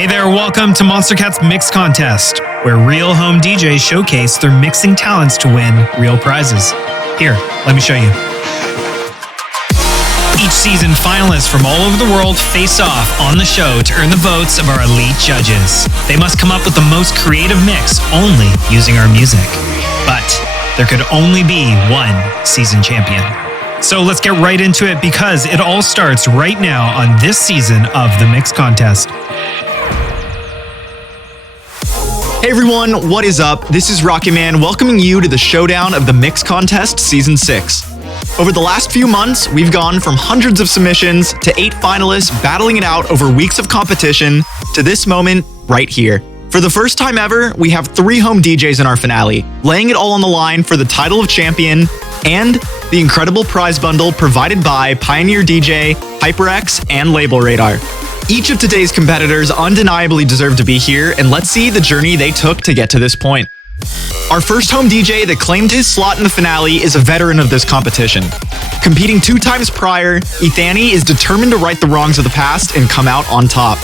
Hey there, welcome to Monstercat's Mix Contest, where real home DJs showcase their mixing talents to win real prizes. Here, let me show you. Each season, finalists from all over the world face off on the show to earn the votes of our elite judges. They must come up with the most creative mix only using our music. But there could only be one season champion. So let's get right into it because it all starts right now on this season of the Mix Contest. Hey everyone, what is up? This is Rocky Man welcoming you to the showdown of the Mix Contest Season 6. Over the last few months, we've gone from hundreds of submissions to 8 finalists battling it out over weeks of competition to this moment right here. For the first time ever, we have 3 home DJs in our finale, laying it all on the line for the title of champion and the incredible prize bundle provided by Pioneer DJ, HyperX, and Label Radar. Each of today's competitors undeniably deserve to be here, and let's see the journey they took to get to this point. Our first home DJ that claimed his slot in the finale is a veteran of this competition. Competing 2 times prior, Ethani is determined to right the wrongs of the past and come out on top.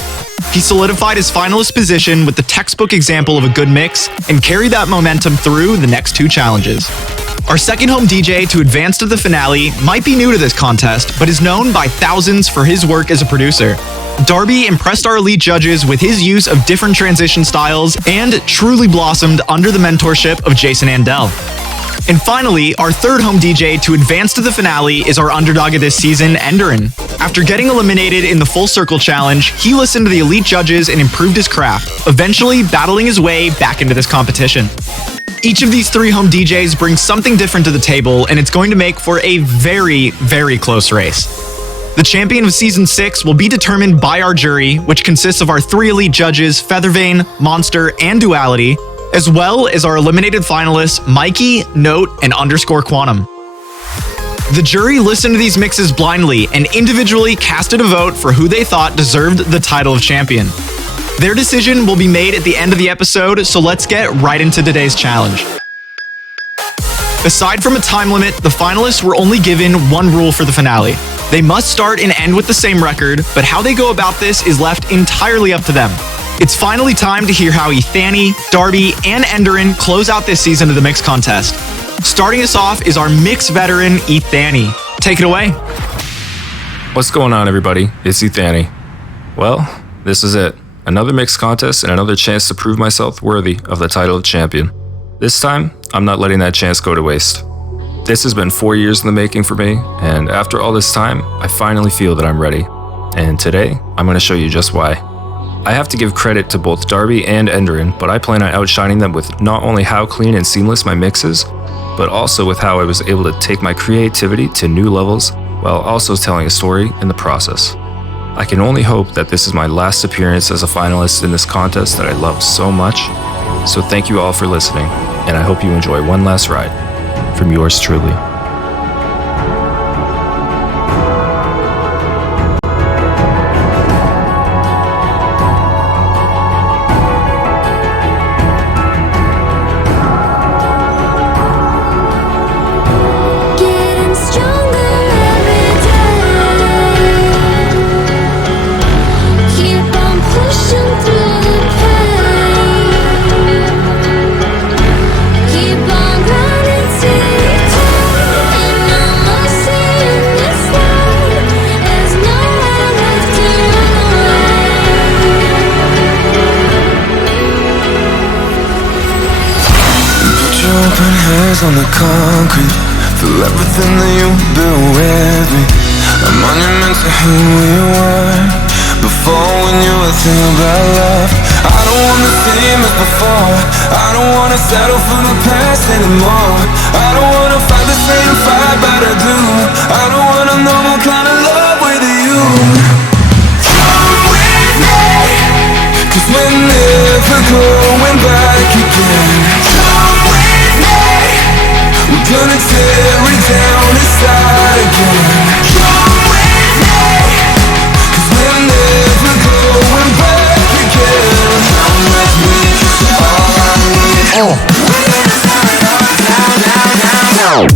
He solidified his finalist position with the textbook example of a good mix and carried that momentum through the next 2 challenges. Our second home DJ to advance to the finale might be new to this contest, but is known by thousands for his work as a producer. Darby impressed our elite judges with his use of different transition styles and truly blossomed under the mentorship of Jason Andel. And finally, our third home DJ to advance to the finale is our underdog of this season, Enderin. After getting eliminated in the Full Circle Challenge, he listened to the elite judges and improved his craft, eventually battling his way back into this competition. Each of these 3 home DJs brings something different to the table, and it's going to make for a very, very close race. The champion of Season 6 will be determined by our jury, which consists of our 3 elite judges, Feathervane, Monster, and Duality, as well as our eliminated finalists, Mikey, Note, and Underscore Quantum. The jury listened to these mixes blindly and individually casted a vote for who they thought deserved the title of champion. Their decision will be made at the end of the episode, so let's get right into today's challenge. Aside from a time limit, the finalists were only given one rule for the finale. They must start and end with the same record, but how they go about this is left entirely up to them. It's finally time to hear how Ethani, Darby, and Enderin close out this season of the Mix Contest. Starting us off is our mix veteran, Ethani. Take it away. What's going on, everybody? It's Ethani. Well, this is it. Another Mix Contest and another chance to prove myself worthy of the title of champion. This time, I'm not letting that chance go to waste. This has been 4 years in the making for me, and after all this time, I finally feel that I'm ready. And today, I'm going to show you just why. I have to give credit to both Darby and Enderin, but I plan on outshining them with not only how clean and seamless my mix is, but also with how I was able to take my creativity to new levels while also telling a story in the process. I can only hope that this is my last appearance as a finalist in this contest that I love so much. So thank you all for listening, and I hope you enjoy one last ride from yours truly. Open hands on the concrete, feel everything that you've been with me. A monument to who you were before, when you were thinking about love. I don't want the same as before, I don't wanna settle for the past anymore. I don't wanna fight the same fight, but I do. I don't wanna know what kind of love with you. Come with me, 'cause we're never going back again. We're gonna tear it down and start again. Come with me, 'cause we're never going back again. Come with me, 'cause you're all I need. We're gonna tear it all down, down, down, down.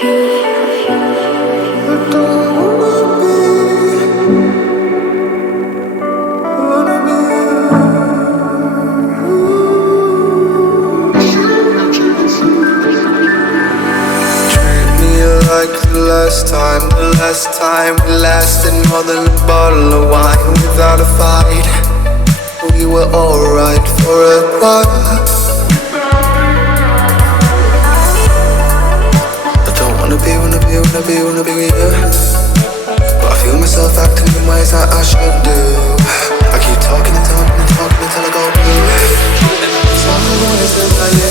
The last time we lasted more than a bottle of wine without a fight. We were alright for a while. I don't wanna be with you, but I feel myself acting in ways that I should do. I keep talking and talking and talking until I go blue. It's always about you.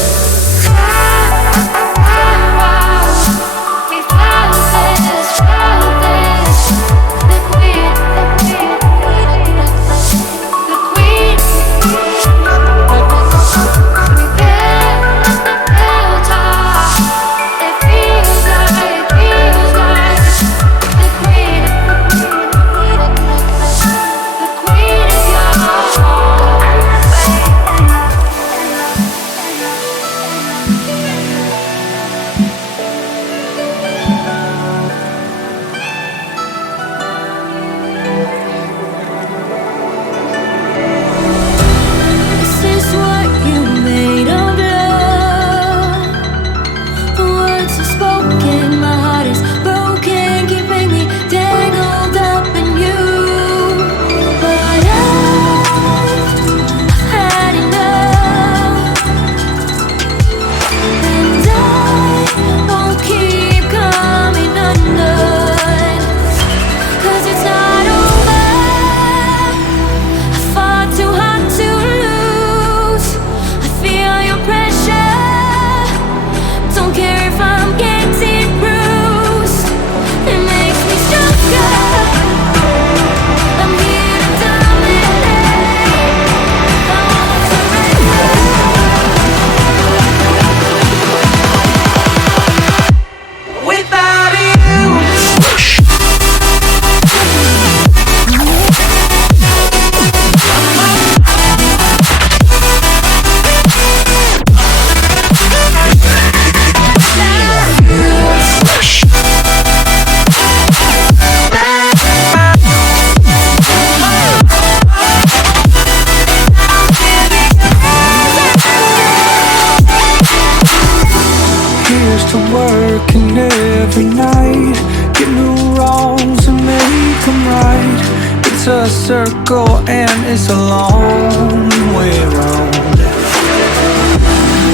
Circle and it's a long way round,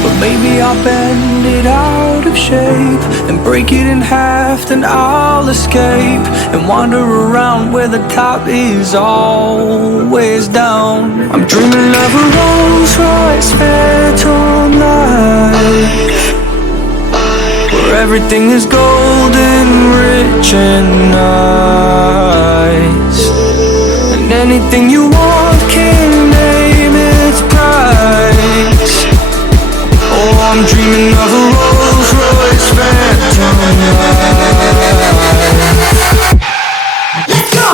but maybe I'll bend it out of shape and break it in half, then I'll escape and wander around where the top is always down. I'm dreaming of a Rolls Royce Phantom life, where everything is golden, rich and nice. And anything you want can name its price. Oh, I'm dreaming of a Rolls Royce Phantom life. Let's go!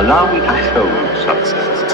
Allow me to show you something.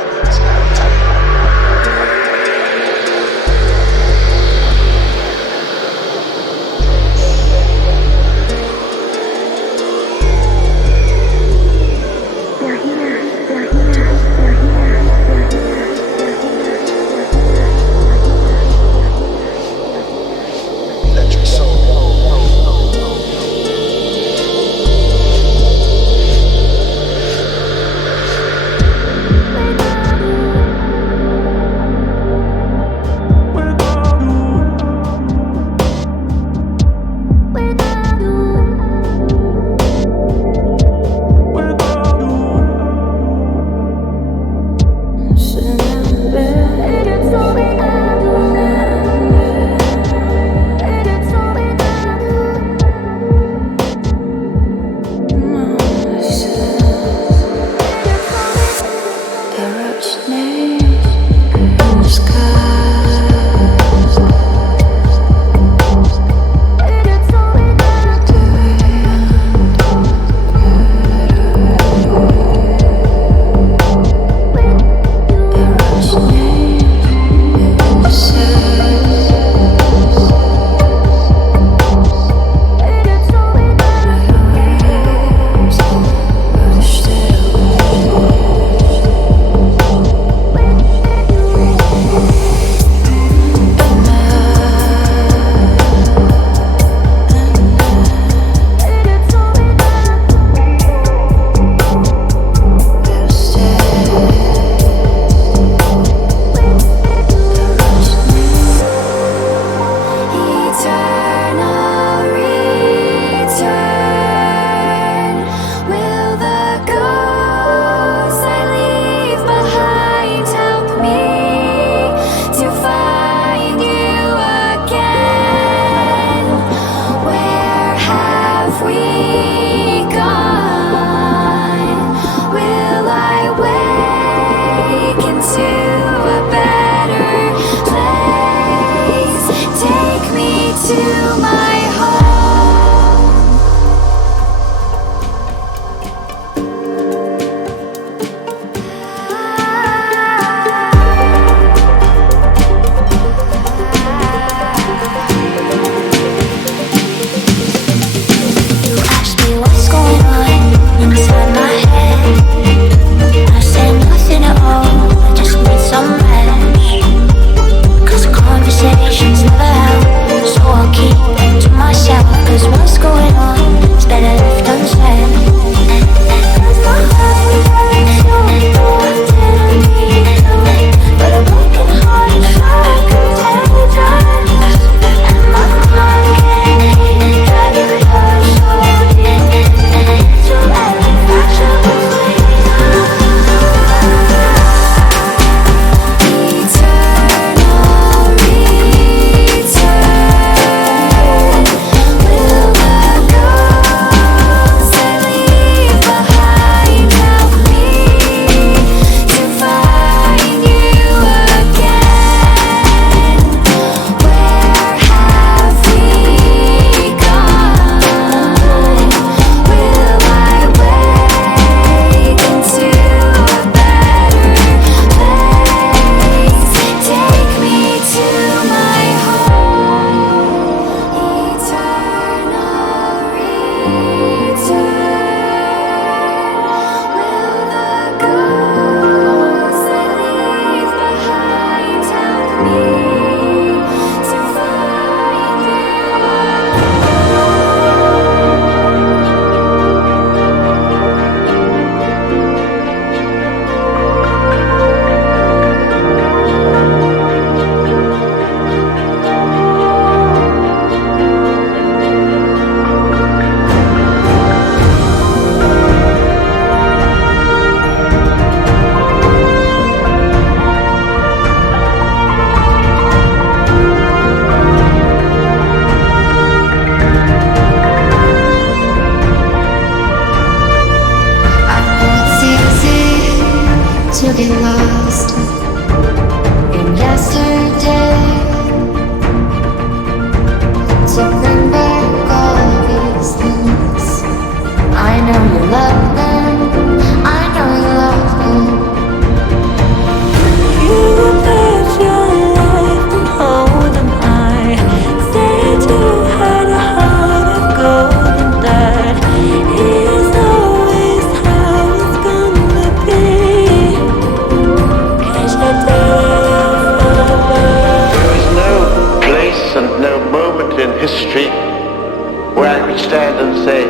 I say,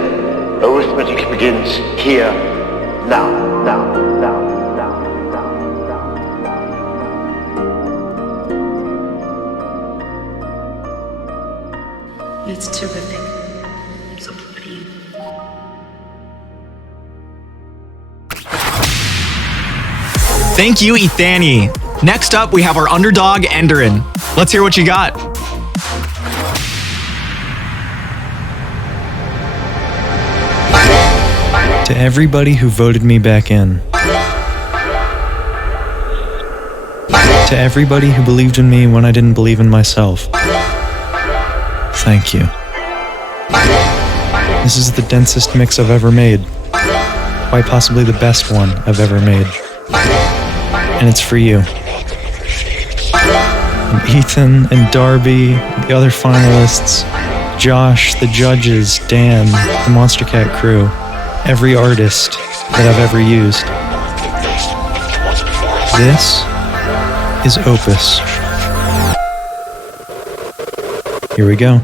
arithmetic begins here, now, now, now, now, now, now. It's terrific. So proud of you. Thank you, Ethani. Next up, we have our underdog, Enderin. Let's hear what you got. To everybody who voted me back in. To everybody who believed in me when I didn't believe in myself. Thank you. This is the densest mix I've ever made. Quite possibly the best one I've ever made. And it's for you. And Ethan and Darby, the other finalists, Josh, the judges, Dan, the Monstercat crew, every artist that I've ever used. This is Opus. Here we go.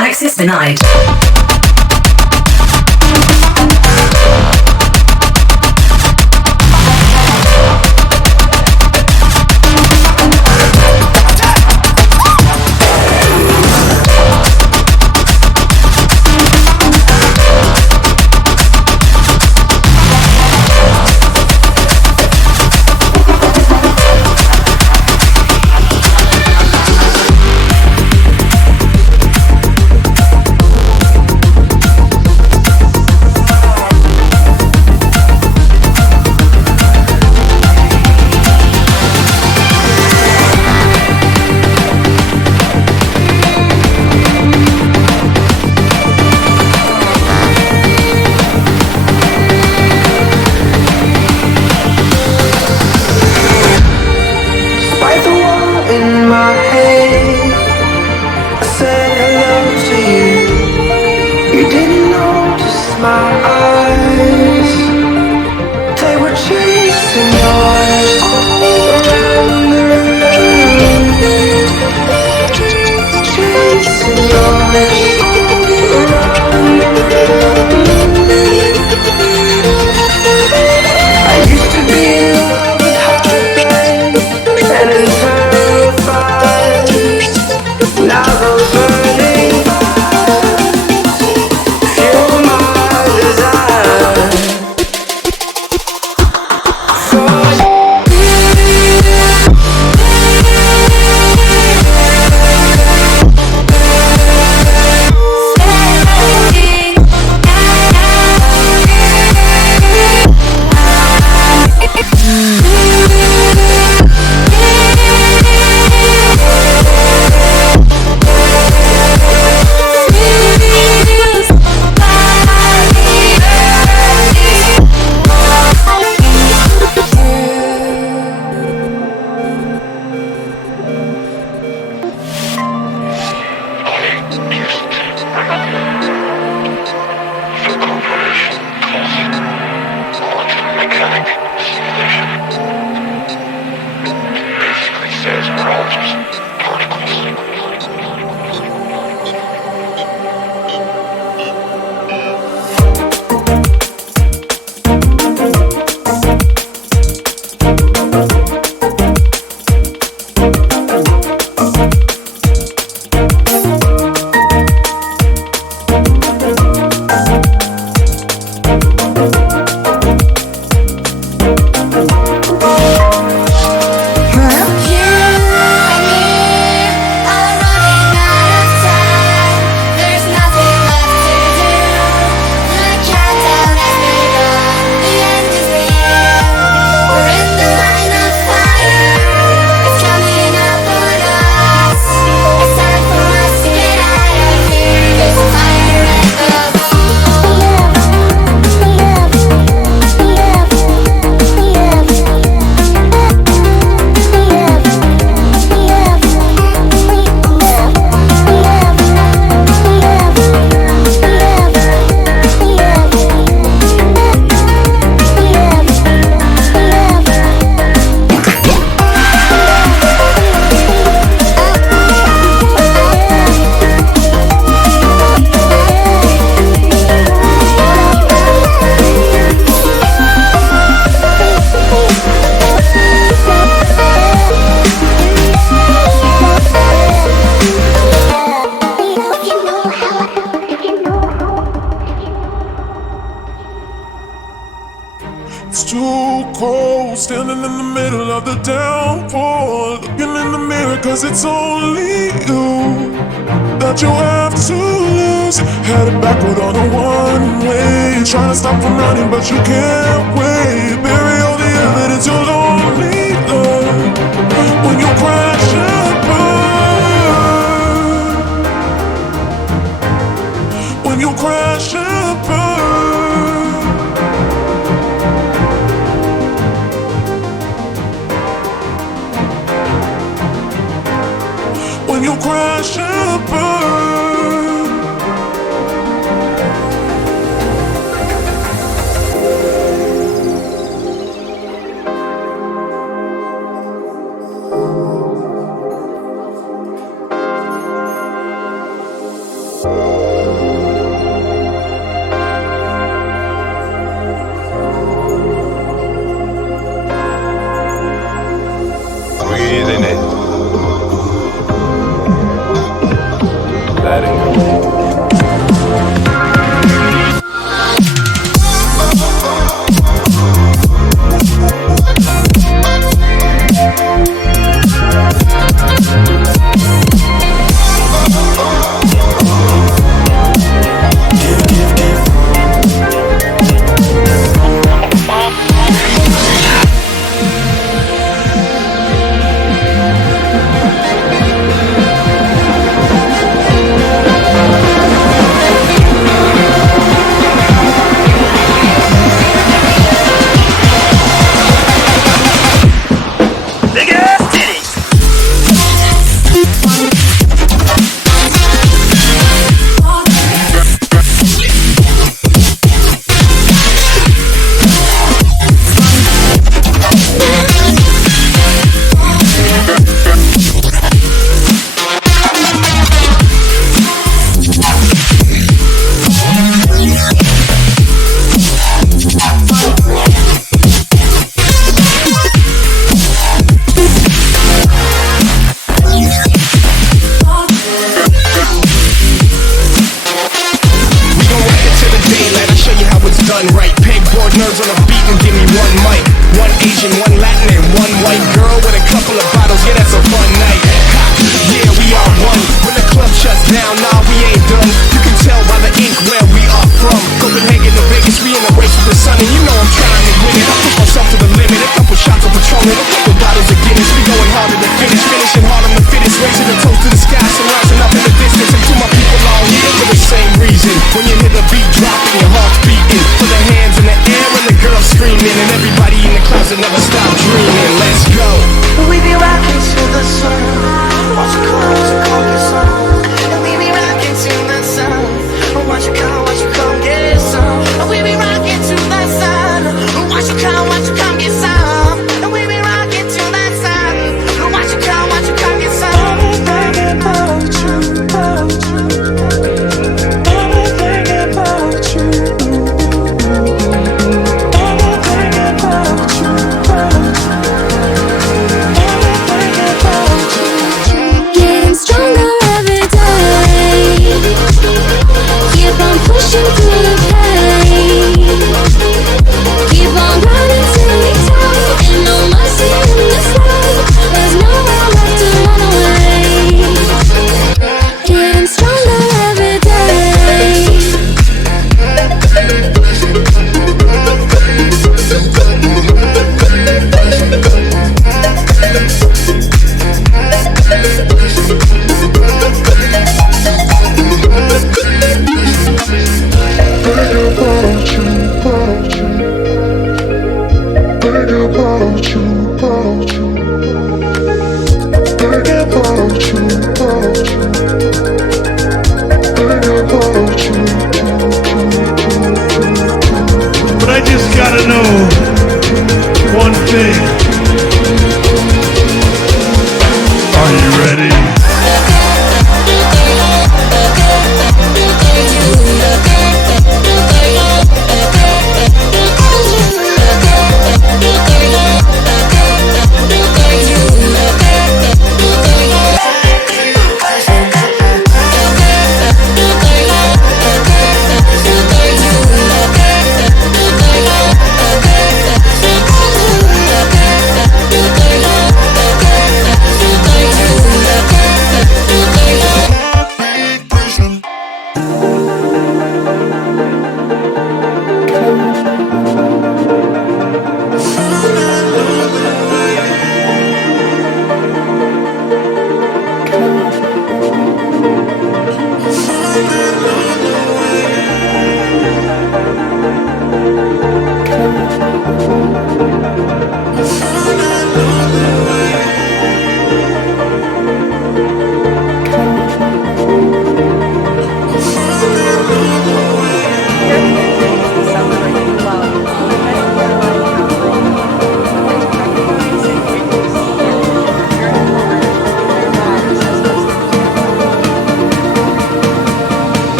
Access denied. too cold, standing in the middle of the downpour, looking in the mirror 'cause it's only you that you have to lose. Headed backward on a one-way, trying to stop from running but you can't wait. Bury all the evidence you'll only learn when you crash and burn. When you crash and burn. When you crash and burn. Breathing it. Letting go.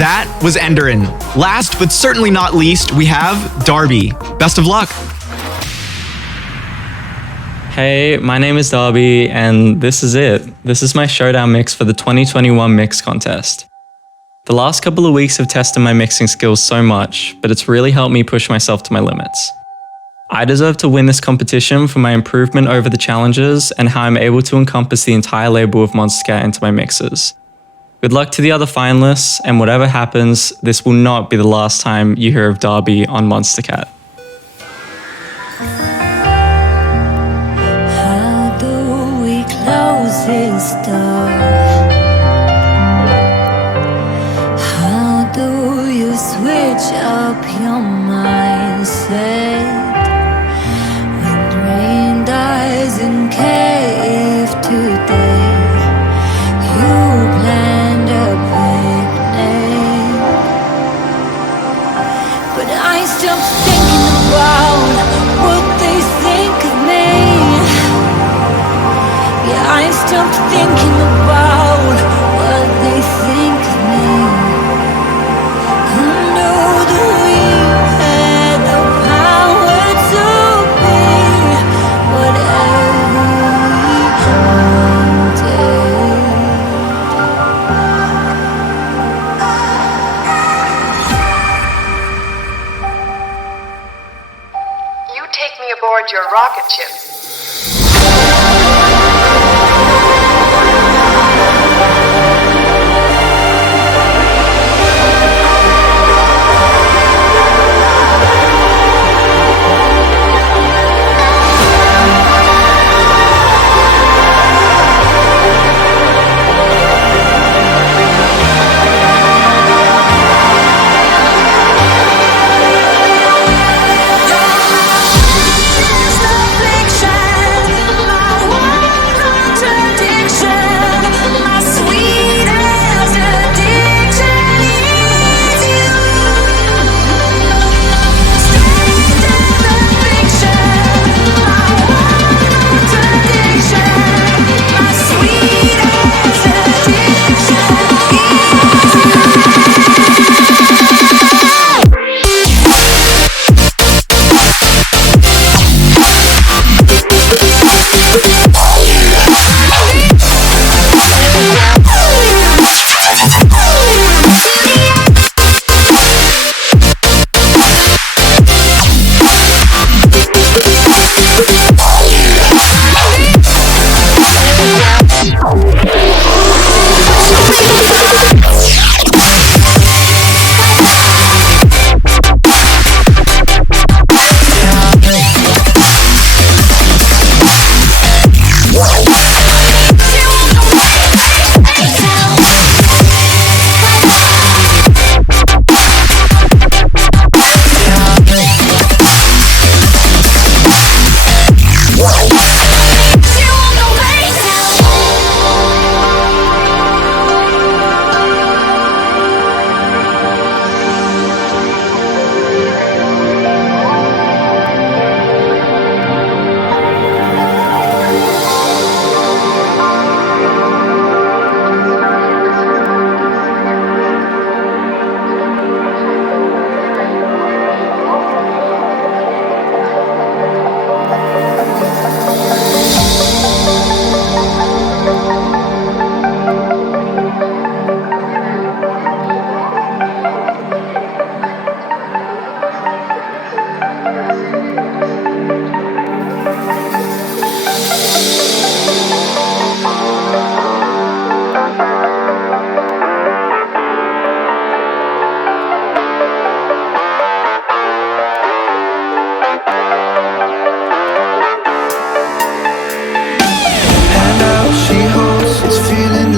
That was Enderin. Last but certainly not least, we have Darby. Best of luck. Hey, my name is Darby, and this is it. This is my showdown mix for the 2021 Mix Contest. The last couple of weeks have tested my mixing skills so much, but it's really helped me push myself to my limits. I deserve to win this competition for my improvement over the challenges and how I'm able to encompass the entire label of Monstercat into my mixes. Good luck to the other finalists, and whatever happens, this will not be the last time you hear of Darby on Monstercat. How do we close this door? How do you switch up your mindset when rain dies in cave today? You planned a picnic, but I stopped thinking about what they think of me. Yeah, I stopped thinking about what they think of me. I know that we had the power to be whatever we wanted. You take me aboard your rocket ship.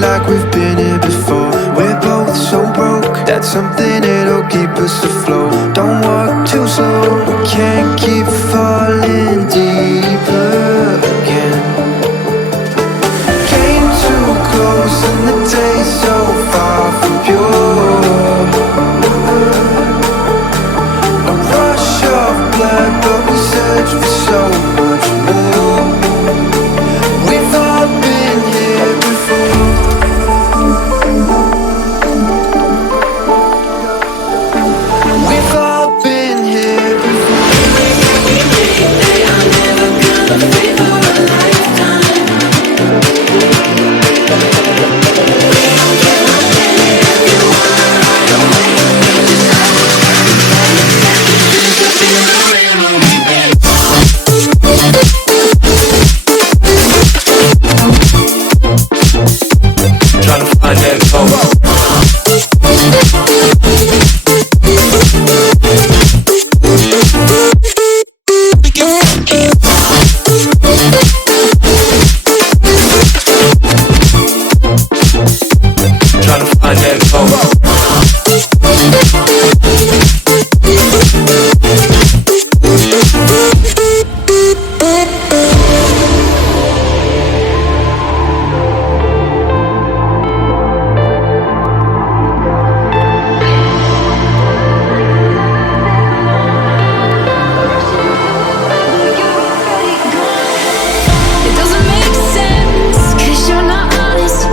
like we've been here before. We're both so broke, that's something that'll keep us afloat. Don't walk too slow, we can't keep falling deeper again. Came too close and the day's so far from pure. A rush of blood, but we search for so much more. We've all been here before. tryna find that gold. It doesn't make sense, 'cause you're not honest.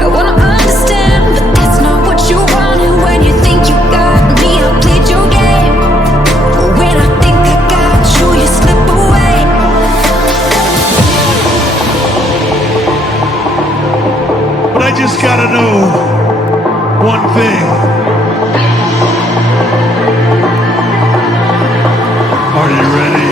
I wanna understand, but that's not what you wanted. When you think you got me, I'll plead your game. But when I think I got you, you slip away. But I just gotta know one thing. Are you ready?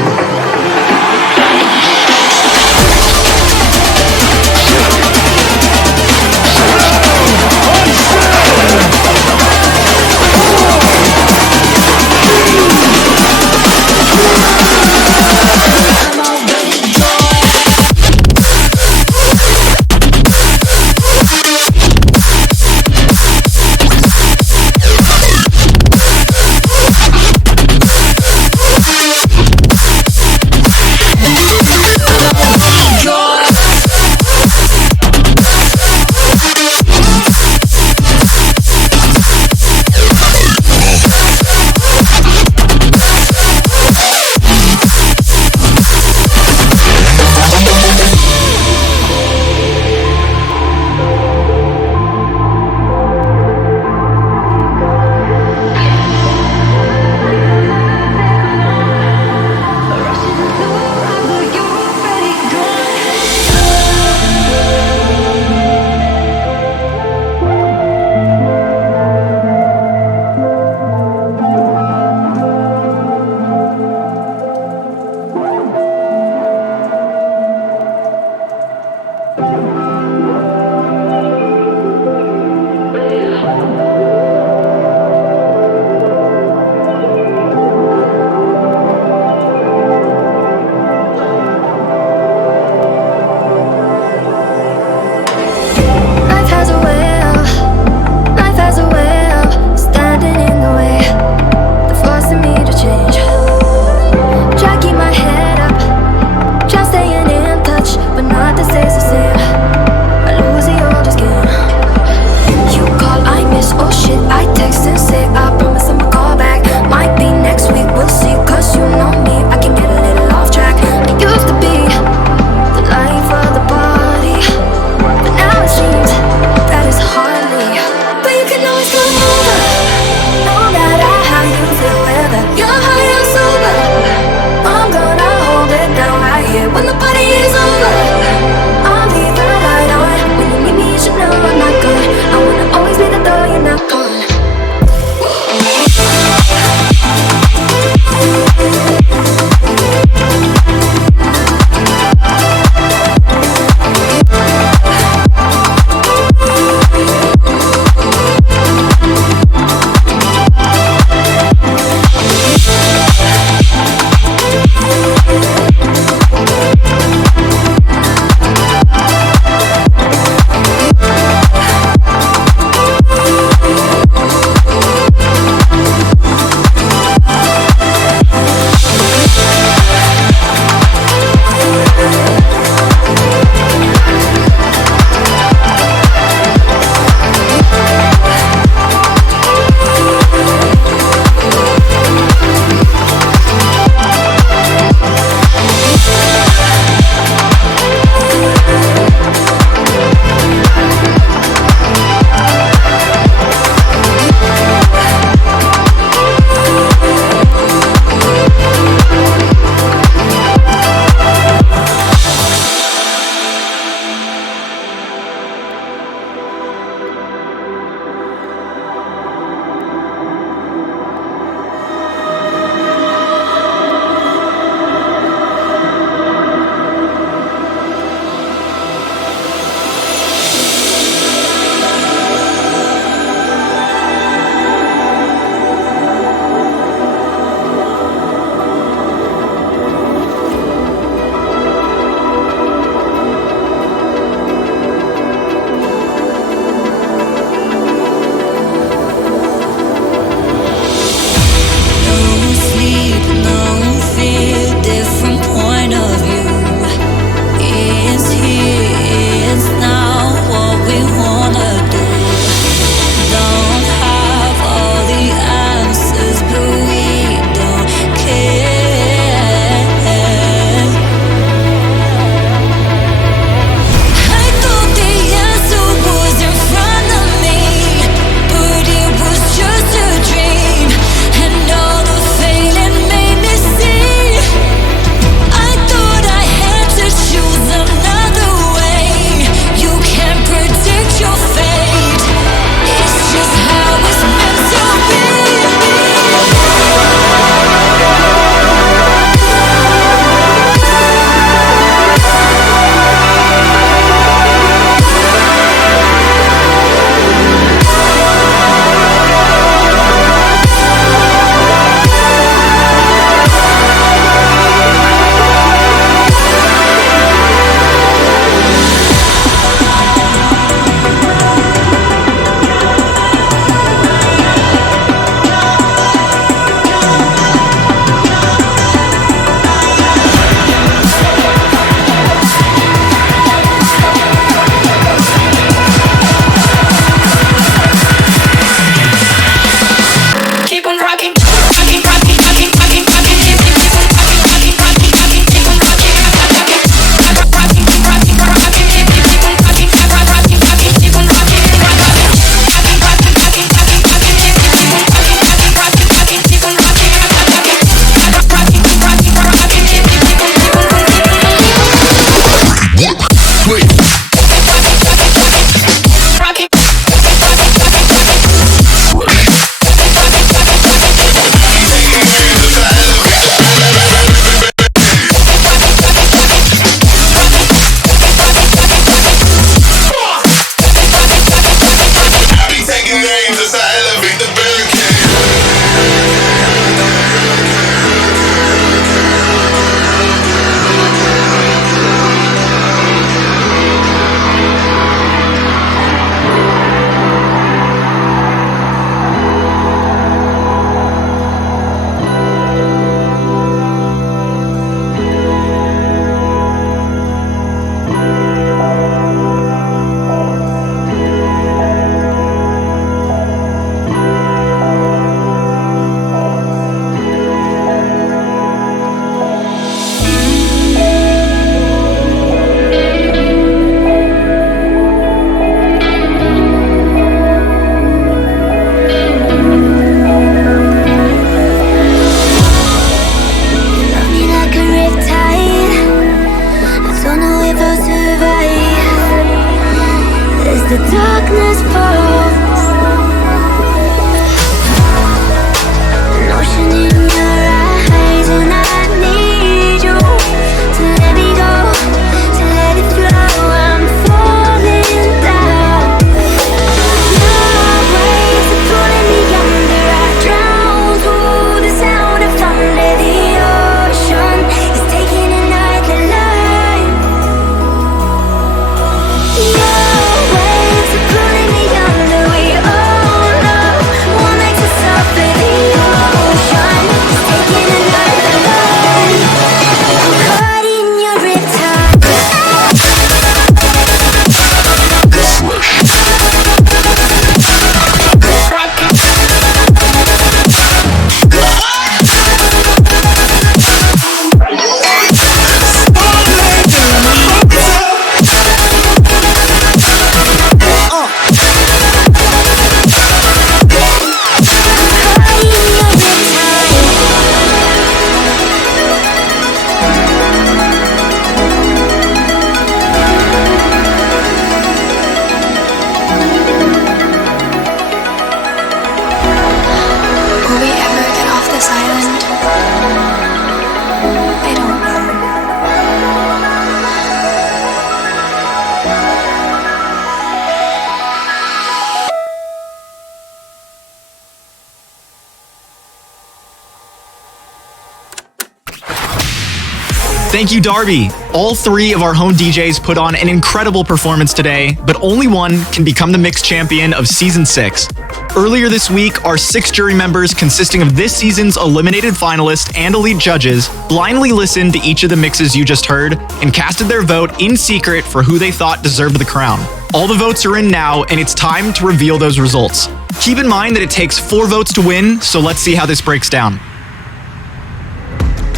Thank you, Darby. All three of our home DJs put on an incredible performance today, but only one can become the mix champion of Season 6. Earlier this week, our 6 jury members, consisting of this season's eliminated finalists and elite judges, blindly listened to each of the mixes you just heard and casted their vote in secret for who they thought deserved the crown. All the votes are in now, and it's time to reveal those results. Keep in mind that it takes 4 votes to win, so let's see how this breaks down.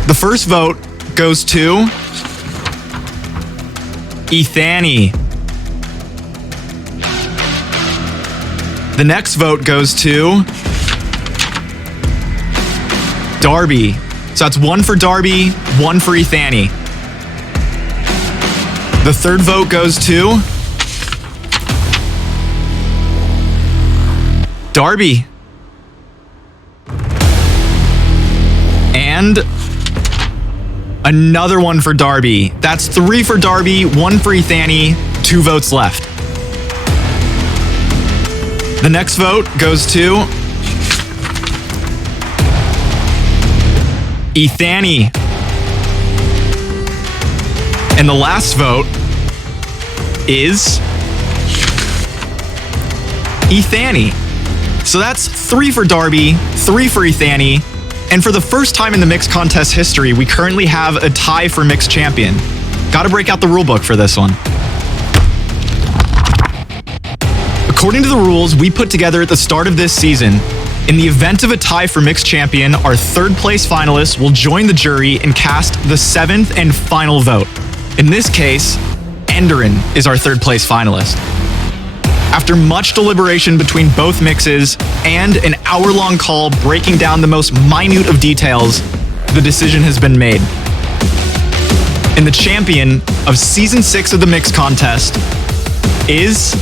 The first vote goes to Ethani. The next vote goes to Darby. So that's 1 for Darby, 1 for Ethani. The third vote goes to Darby. And another 1 for Darby. That's 3 for Darby, 1 for Ethani, 2 votes left. The next vote goes to Ethani. And the last vote is Ethani. So that's 3 for Darby, 3 for Ethani, and for the first time in the mix contest history, we currently have a tie for mix champion. Gotta break out the rulebook for this one. According to the rules we put together at the start of this season, in the event of a tie for mixed champion, our 3rd place finalists will join the jury and cast the 7th and final vote. In this case, Enderin is our 3rd place finalist. After much deliberation between both mixes and an hour-long call breaking down the most minute of details, the decision has been made. And the champion of Season 6 of the Mix Contest is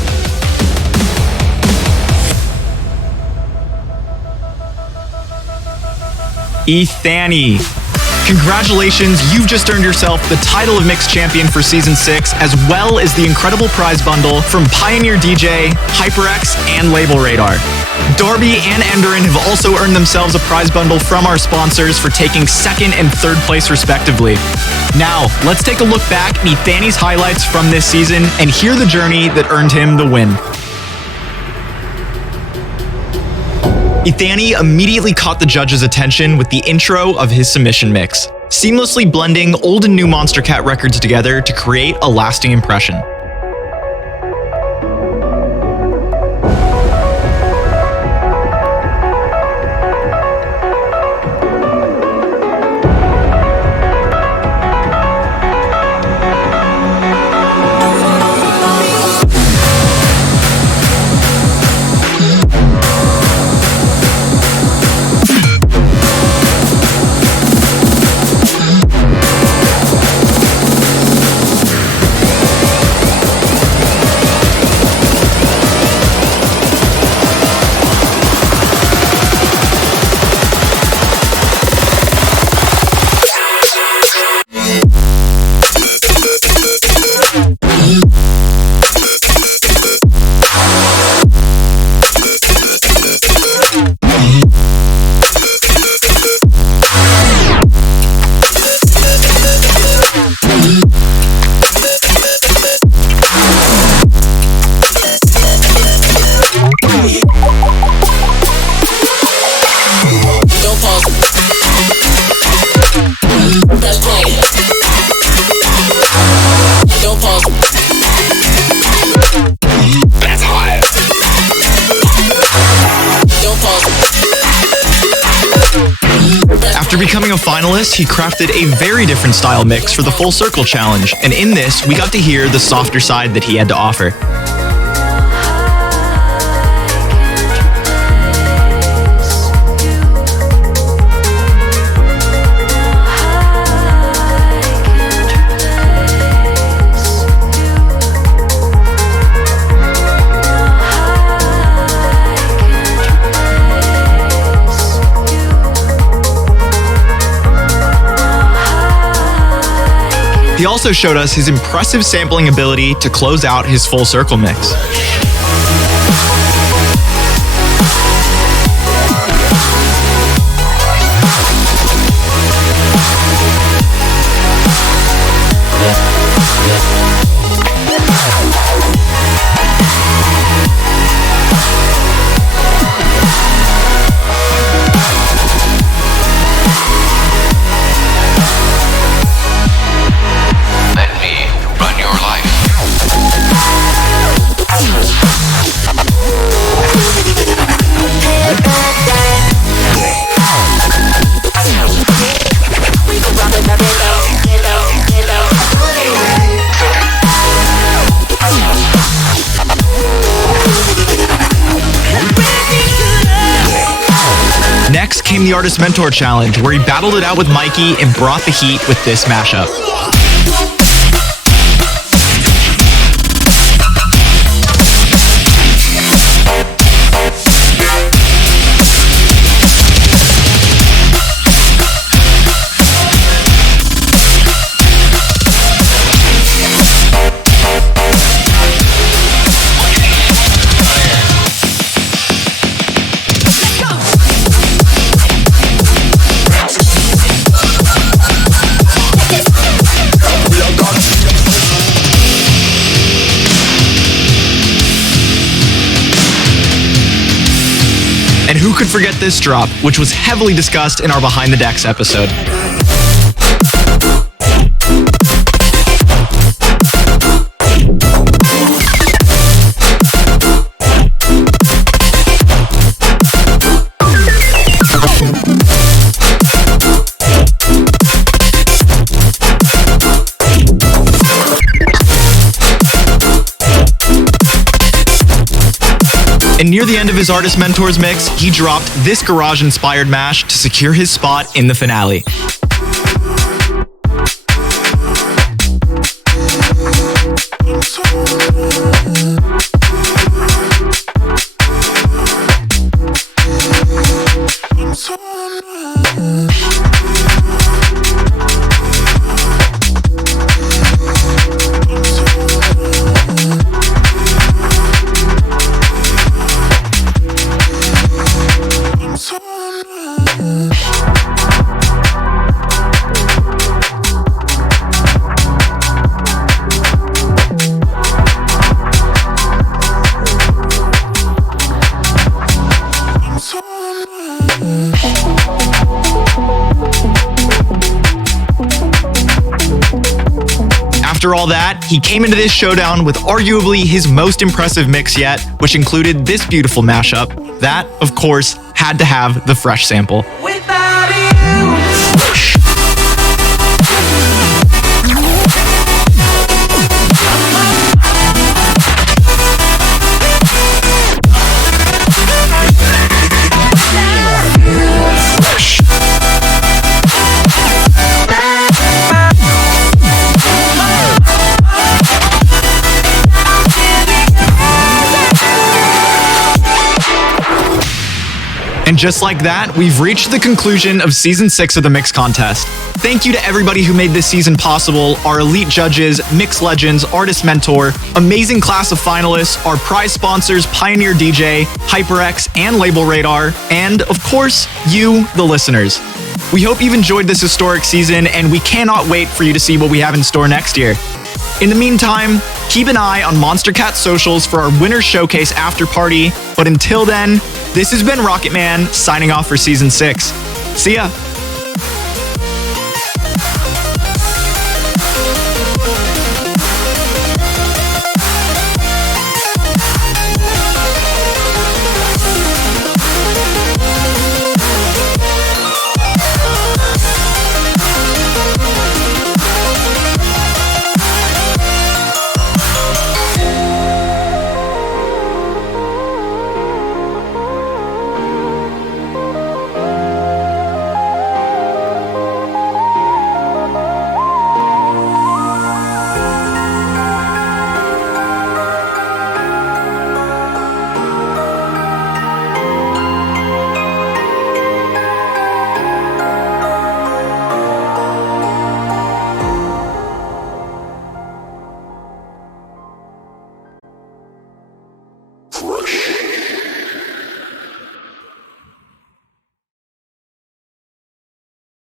Ethani. Congratulations, you've just earned yourself the title of Mix Champion for Season 6, as well as the incredible prize bundle from Pioneer DJ, HyperX, and Label Radar. Darby and Enderin have also earned themselves a prize bundle from our sponsors for taking 2nd and 3rd place respectively. Now, let's take a look back at Ethani's highlights from this season and hear the journey that earned him the win. Ethani immediately caught the judge's attention with the intro of his submission mix, seamlessly blending old and new Monstercat records together to create a lasting impression. After becoming a finalist, he crafted a very different style mix for the Full Circle Challenge, and in this, we got to hear the softer side that he had to offer. He also showed us his impressive sampling ability to close out his Full Circle mix. came the Artist Mentor Challenge, where he battled it out with Mikey and brought the heat with this mashup. And who could forget this drop, which was heavily discussed in our Behind the Decks episode. And near the end of his Artist Mentors mix, he dropped this garage-inspired mash to secure his spot in the finale. After all that, he came into this showdown with arguably his most impressive mix yet, which included this beautiful mashup. That, of course, had to have the fresh sample. And just like that, we've reached the conclusion of Season 6 of the Mix Contest. Thank you to everybody who made this season possible, our elite judges, Mix Legends, Artist Mentor, amazing class of finalists, our prize sponsors, Pioneer DJ, HyperX, and Label Radar, and of course, you, the listeners. We hope you've enjoyed this historic season, and we cannot wait for you to see what we have in store next year. In the meantime, keep an eye on Monstercat socials for our Winners Showcase after party, but until then, this has been Rocket Man signing off for Season 6. See ya!